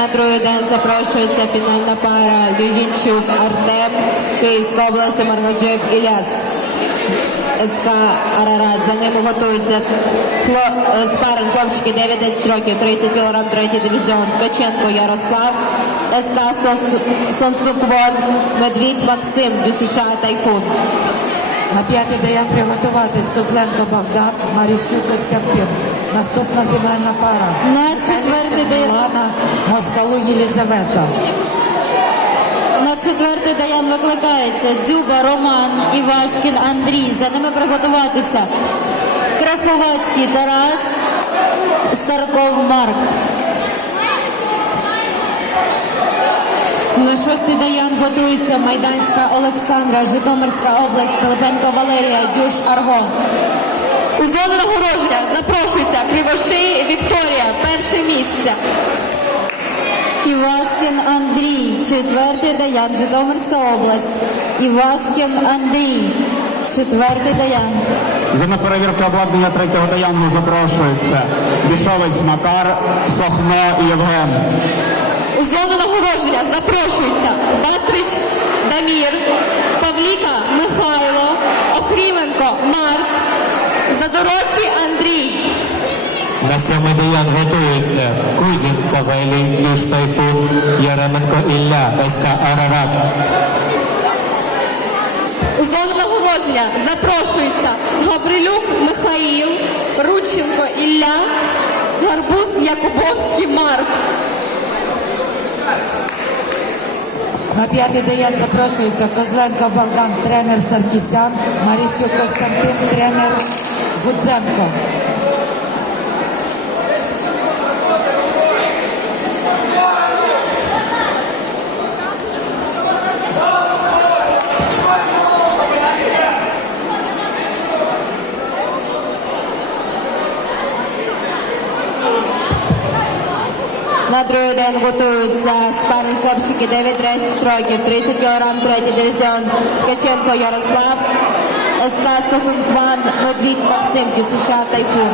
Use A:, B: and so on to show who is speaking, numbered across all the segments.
A: На другий день запрошується фінальна пара Люлінчук Артем, Київська область, Маргаджиєв Іляс. СК Арарат. За ними готуються е, спаринг хлопчики 9-10 років, 30 кг, третій дивізіон. Ткаченко Ярослав, СК Сонсуквон, Медвідь Максим, ДЮСШ Тайфун.
B: На п'ятий даємо приготуватись Козленко Богдан, Маріщук Костянтин. Наступна фінальна пара.
A: На четвертий дає-
B: Лана, Москалу Єлізавета.
A: На четвертий Даян викликається Дзюба Роман Івашкін Андрій. За ними приготуватися Краховецький Тарас, Старков Марк.
C: На шостий даян готується Майданська Олександра, Житомирська область, Пилипенко Валерія, Дюш Аргон.
D: У зону нагородження запрошується Кривошей Вікторія, перше місце.
A: Івашкін Андрій, четвертий Даян, Житомирська область. Івашкін Андрій, четвертий Даян.
E: За на перевірки обладнання третього даяну запрошується Бішовець Макар, Сохно Євген.
D: У зону нагородження запрошується Батрич Дамір, Павліка Михайло, Охріменко Марк, Задорожчий Андрій.
F: На сьомий даян готується Кузін Савелій, Дюш Тайфун, Яременко Ілля, СК Арарат.
D: У зону нагородження запрошується Гаврилюк Михаїл, Рудченко Ілля, Гарбуз Якубовський Марк.
B: На п'ятий даєм запрошується Козленко Богдан, тренер Саркісян, Маріщук Костянтин, тренер Гудзенко.
A: На другий день готуються спаринг хлопчики 9-10 років, 30 кг, третій дивізіон. Ткаченко Ярослав, СК Сосункван, Медвідь Максим, ДЮСШ Тайфун.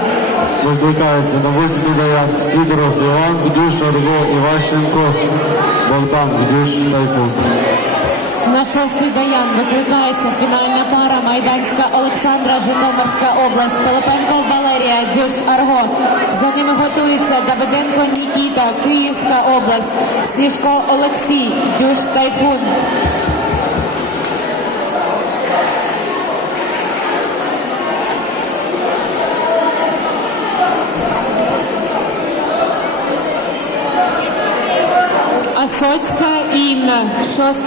G: Викликається на восьмий даян Сідоров Іван, Бдюш Орго Іващенко, Богдан Бдюш Тайфун.
C: На шостий даян викликається фінальна пара Майданська Олександра, Житомирська область, Пилипенко Валерія, Дюш Арго. За ними готується Давиденко Нікіта, Київська область, Сніжко Олексій, Дюш Тайфун. Асоцька Інна, шостий